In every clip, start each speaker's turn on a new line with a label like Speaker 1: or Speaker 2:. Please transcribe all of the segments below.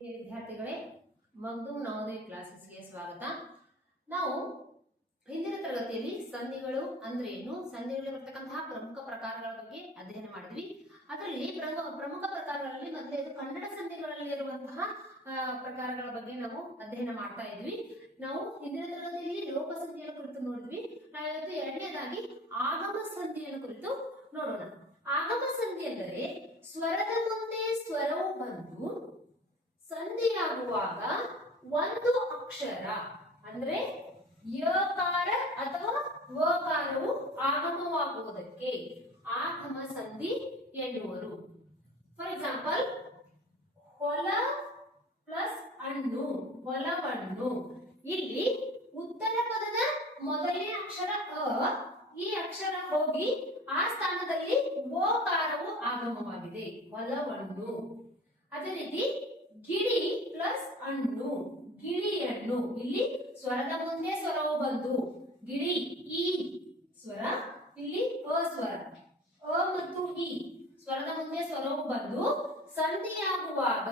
Speaker 1: ವಿದ್ಯಾರ್ಥಿಗಳೇ ಮಗ್ದೂಮ್ ನವೋದಯ ಕ್ಲಾಸಸ್ಗೆ ಸ್ವಾಗತ. ನಾವು ಹಿಂದಿನ ತರಗತಿಯಲ್ಲಿ ಸಂಧಿಗಳು ಅಂದ್ರೆ ಏನು? ಸಂಧಿಗಳಿರ್ತಕ್ಕಂತಹ ಪ್ರಮುಖ ಪ್ರಕಾರಗಳ ಬಗ್ಗೆ ಅಧ್ಯಯನ ಮಾಡಿದ್ವಿ. ಅದರಲ್ಲಿ ಪ್ರಮುಖ ಪ್ರಕಾರಗಳಲ್ಲಿ ಅದು ಕನ್ನಡ ಸಂಧಿಗಳಲ್ಲಿ ಇರುವಂತಹ ಪ್ರಕಾರಗಳ ಬಗ್ಗೆ ನಾವು ಅಧ್ಯಯನ ಮಾಡ್ತಾ ಇದ್ವಿ. ನಾವು ಹಿಂದಿನ ತರಗತಿಯಲ್ಲಿ ಲೋಪ ಸಂಧಿಯ ಕುರಿತು ನೋಡಿದ್ವಿ. ನಾವಿವತ್ತು ಎರಡನೇದಾಗಿ ಆಗಮ ಸಂಧಿಯನ್ನು ಕುರಿತು ನೋಡೋಣ. ಆಗಮ ಸಂಧಿ ಎಂದರೆ ಸ್ವರದ ಮುಂದೆ ಸ್ವರವು ಬಂದು ಸಂಧಿಯಾಗುವಾಗ ಒಂದು ಅಕ್ಷರ, ಅಂದ್ರೆ ಯಕಾರ ಅಥವಾ ವಕಾರವು ಆಗಮವಾಗುವುದಕ್ಕೆ ಆಗಮ ಸಂಧಿ ಎನ್ನುವರು. ಫಾರ್ ಎಕ್ಸಾಂಪಲ್ ಹೊಲ ಪ್ಲಸ್ ಹಣ್ಣು, ಹೊಲವನ್ನು. ಇಲ್ಲಿ ಉತ್ತರ ಪದದ ಮೊದಲನೇ ಅಕ್ಷರ ಅ, ಈ ಅಕ್ಷರ ಹೋಗಿ ಆ ಸ್ಥಾನದಲ್ಲಿ ಓಕಾರವು ಆಗಮವಾಗಿದೆ, ಹೊಲವನ್ನು. ಅದೇ ರೀತಿ ಗಿಳಿ ಪ್ಲಸ್ ಹಣ್ಣು. ಗಿಳಿಯನ್ನು ಇಲ್ಲಿ ಸ್ವರದ ಮುಂದೆ ಸ್ವರವು ಬಂದು ಗಿಳಿ ಈ ಸ್ವರ, ಇಲ್ಲಿ ಅ ಸ್ವರ ಅ ಮತ್ತು ಇ ಸ್ವರದ ಮುಂದೆ ಸ್ವರವು ಬಂದು ಸಂಧಿಯಾಗುವಾಗ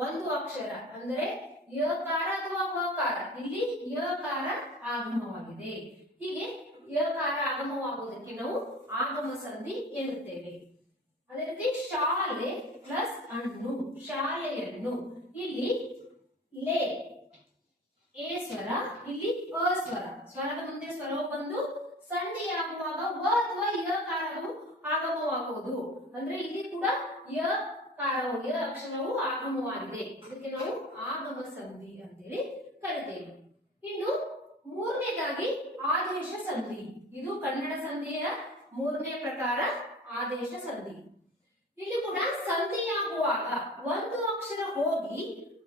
Speaker 1: ಒಂದು ಅಕ್ಷರ, ಅಂದ್ರೆ ಯಕಾರ ಅಥವಾ ಹಕಾರ ಇಲ್ಲಿ ಯಕಾರ ಆಗಮವಾಗಿದೆ. ಹೀಗೆ ಯಕಾರ ಆಗಮವಾಗುವುದಕ್ಕೆ ನಾವು ಆಗಮ ಸಂಧಿ ಎನ್ನುತ್ತೇವೆ. ಅದೇ ರೀತಿ ಶಾಲೆ ಪ್ಲಸ್ ಹಣ್ಣು. ಶಾಲೆಯನ್ನು ಇಲ್ಲಿ ಲೇ ಎ ಸ್ವರ, ಇಲ್ಲಿ ಅ ಸ್ವರ. ಸ್ವರದ ಮುಂದೆ ಸ್ವರವು ಬಂದು ಸಂಧಿಯಾಗುವಾಗ ವ ಅಥವಾ ಯ ಕಾರವು ಆಗಮವಾಗುವುದು. ಅಂದ್ರೆ ಇಲ್ಲಿ ಕೂಡ ಯ ಕಾರವು ಯ ಅಕ್ಷರವು ಆಗಮವಾಗಿದೆ. ಇದಕ್ಕೆ ನಾವು ಆಗಮ ಸಂಧಿ ಅಂತೇಳಿ ಕರಿತೇವೆ. ಇನ್ನು ಮೂರನೇದಾಗಿ ಆದೇಶ ಸಂಧಿ. ಇದು ಕನ್ನಡ ಸಂಧಿಯ ಮೂರನೇ ಪ್ರಕಾರ ಆದೇಶ ಸಂಧಿ ಇಲ್ಲಿ ಕೂಡ ಸಂಧಿಯಾಗುವಾಗ ಒಂದು ಅಕ್ಷರ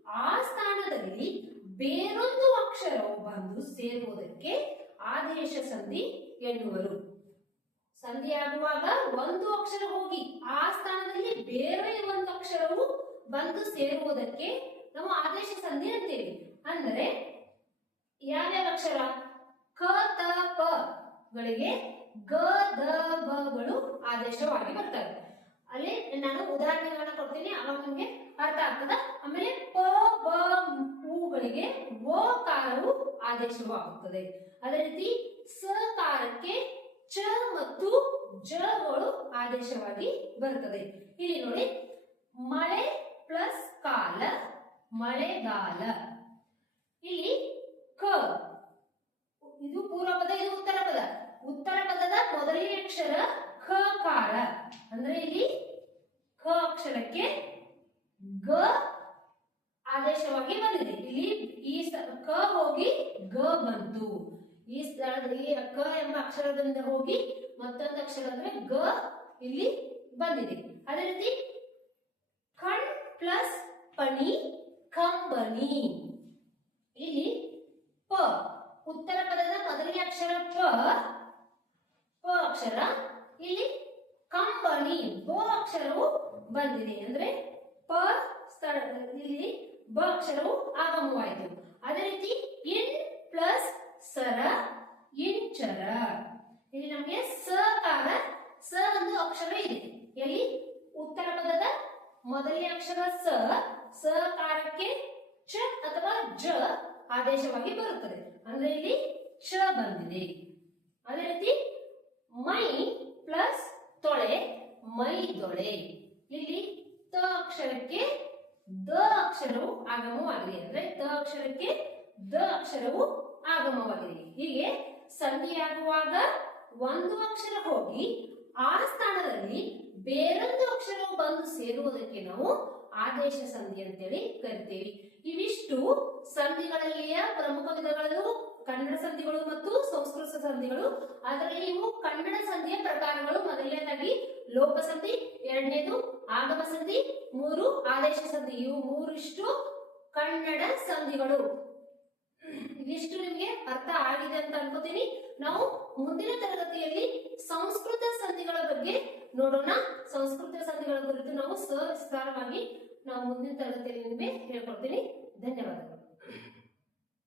Speaker 1: ಆ ಸ್ಥಾನದಲ್ಲಿ ಬೇರೊಂದು ಅಕ್ಷರವು ಬಂದು ಸೇರುವುದಕ್ಕೆ ಆದೇಶ ಸಂಧಿ ಎನ್ನುವರು. ಸಂಧಿಯಾಗುವಾಗ ಒಂದು ಅಕ್ಷರ ಹೋಗಿ ಆ ಸ್ಥಾನದಲ್ಲಿ ಬೇರೆ ಒಂದು ಅಕ್ಷರವು ಬಂದು ಸೇರುವುದಕ್ಕೆ ನಾವು ಆದೇಶ ಸಂಧಿ ಅಂತೇವೆ. ಅಂದರೆ ಯಾವ್ಯಾವ ಅಕ್ಷರ? ಕ, ತ, ಪ ಗಳಿಗೆ ಗ, ದ ಬಗಳು ಆದೇಶವಾಗಿ ಬರ್ತವೆ. ಅಲ್ಲಿ ನಾನು ಉದಾಹರಣೆಗಳನ್ನ ಕೊಡ್ತೀನಿ, ಅವಾಗ ನಿಮ್ಗೆ ಅರ್ಥ ಆಗ್ತದ? ಆಮೇಲೆ ಪ, ಬ ಹೂಗಳಿಗೆ ಓ ಕಾರವು ಆದೇಶವಾಗುತ್ತದೆ. ಅದೇ ರೀತಿ ಸಕಾರಕ್ಕೆ ಚ ಮತ್ತು ಜಗಳು ಆದೇಶವಾಗಿ ಬರುತ್ತದೆ. ಇಲ್ಲಿ ನೋಡಿ, ಮಳೆ ಪ್ಲಸ್ ಕಾಲ, ಮಳೆಗಾಲ. ಇಲ್ಲಿ ಕ, ಇದು ಪೂರ್ವ ಪದ ಇದು ಉತ್ತರ ಪದ. ಉತ್ತರ ಪದದ ಮೊದಲನೇ ಅಕ್ಷರ ಖ ಕಾರ ಅಂದ್ರೆ ಇಲ್ಲಿ ಖ ಅಕ್ಷರಕ್ಕೆ ಆದೇಶವಾಗಿ ಬಂದಿದೆ. ಇಲ್ಲಿ ಈ ಕ ಹೋಗಿ ಗ ಬಂತು. ಈ ಸ್ಥಳದಲ್ಲಿ, ಈ ಕ ಎಂಬ ಅಕ್ಷರದಿಂದ ಹೋಗಿ ಮತ್ತೊಂದು ಅಕ್ಷರ ಅಂದ್ರೆ ಗ ಇಲ್ಲಿ ಬಂದಿದೆ. ಅದೇ ರೀತಿ, ಕಣ್ ಪ್ಲಸ್ ಪಣಿ, ಕಂಬನಿ. ಇಲ್ಲಿ ಪ, ಉತ್ತರ ಪದದ ಮೊದಲನೇ ಅಕ್ಷರ ಪ ಪ ಅಕ್ಷರ. ಇಲ್ಲಿ ಕಂಬನಿ, ಪ ಅಕ್ಷರವು ಬಂದಿದೆ. ಅಂದ್ರೆ ಪ ಸ್ಥಳ, ಇಲ್ಲಿ ಬ ಅಕ್ಷರವು ಆಗಮವಾಯಿತು. ಅದೇ ರೀತಿ ಇನ್ ಪ್ಲಸ್ ಸರ ಇಂಚರ ಇಲ್ಲಿ ನಮಗೆ ಸ ಕಾರ, ಸ ಒಂದು ಅಕ್ಷರ ಇದೆ. ಎಲ್ಲಿ? ಉತ್ತರ ಪದದ ಮೊದಲನೇ ಅಕ್ಷರ ಸ ಸ ಕಾರಕ್ಕೆ ಚ ಅಥವಾ ಜ ಆದೇಶವಾಗಿ ಬರುತ್ತದೆ. ಅಂದ್ರೆ ಇಲ್ಲಿ ಚ ಬಂದಿದೆ. ಅದೇ ರೀತಿ ಮೈ ಪ್ಲಸ್ ತೊಳೆ, ಮೈ ದೊಳೆ. ಇಲ್ಲಿ ತ ಅಕ್ಷರಕ್ಕೆ ದ ಅಕ್ಷರವು ಆಗಮವಾಗಿದೆ ಅಂದ್ರೆ ದ ಅಕ್ಷರಕ್ಕೆ ದ ಅಕ್ಷರವು ಆಗಮವಾಗಿದೆ ಹೀಗೆ ಸಂಧಿಯಾಗುವಾಗ ಒಂದು ಅಕ್ಷರ ಹೋಗಿ ಆ ಸ್ಥಾನದಲ್ಲಿ ಬೇರೊಂದು ಅಕ್ಷರವು ಬಂದು ಸೇರುವುದಕ್ಕೆ ನಾವು ಆದೇಶ ಸಂಧಿ ಅಂತೇಳಿ ಕರಿತೇವೆ. ಇವಿಷ್ಟು ಸಂಧಿಗಳಲ್ಲಿಯ ಪ್ರಮುಖ ವಿಧಗಳು ಕನ್ನಡ ಸಂಧಿಗಳು ಮತ್ತು ಸಂಸ್ಕೃತ ಸಂಧಿಗಳು. ಅದರಲ್ಲಿ ಇವು ಕನ್ನಡ ಸಂಧಿಯ ಪ್ರಕಾರಗಳು. ಮೊದಲನೇದಾಗಿ ಲೋಪ ಸಂಧಿ ಎರಡನೇದು ಆಗಮ ಸಂಧಿ ಮೂರು ಆದೇಶ ಸಂಧಿ ಇವು ಮೂರಿಷ್ಟು ಕನ್ನಡ ಸಂಧಿಗಳು. ಇದಿಷ್ಟು ನಿಮಗೆ ಅರ್ಥ ಆಗಿದೆ ಅಂತ ಅನ್ಕೋತೀನಿ. ನಾವು ಮುಂದಿನ ತರಗತಿಯಲ್ಲಿ ಸಂಸ್ಕೃತ ಸಂಧಿಗಳ ಬಗ್ಗೆ ನೋಡೋಣ. ಸಂಸ್ಕೃತ ಸಂಧಿಗಳ ಕುರಿತು ನಾವು ಸವಿಸ್ತಾರವಾಗಿ ನಾವು ಮುಂದಿನ ತರಗತಿಯಲ್ಲಿ ನಿಮಗೆ ಹೇಳ್ಕೊಡ್ತೀನಿ. ಧನ್ಯವಾದಗಳು.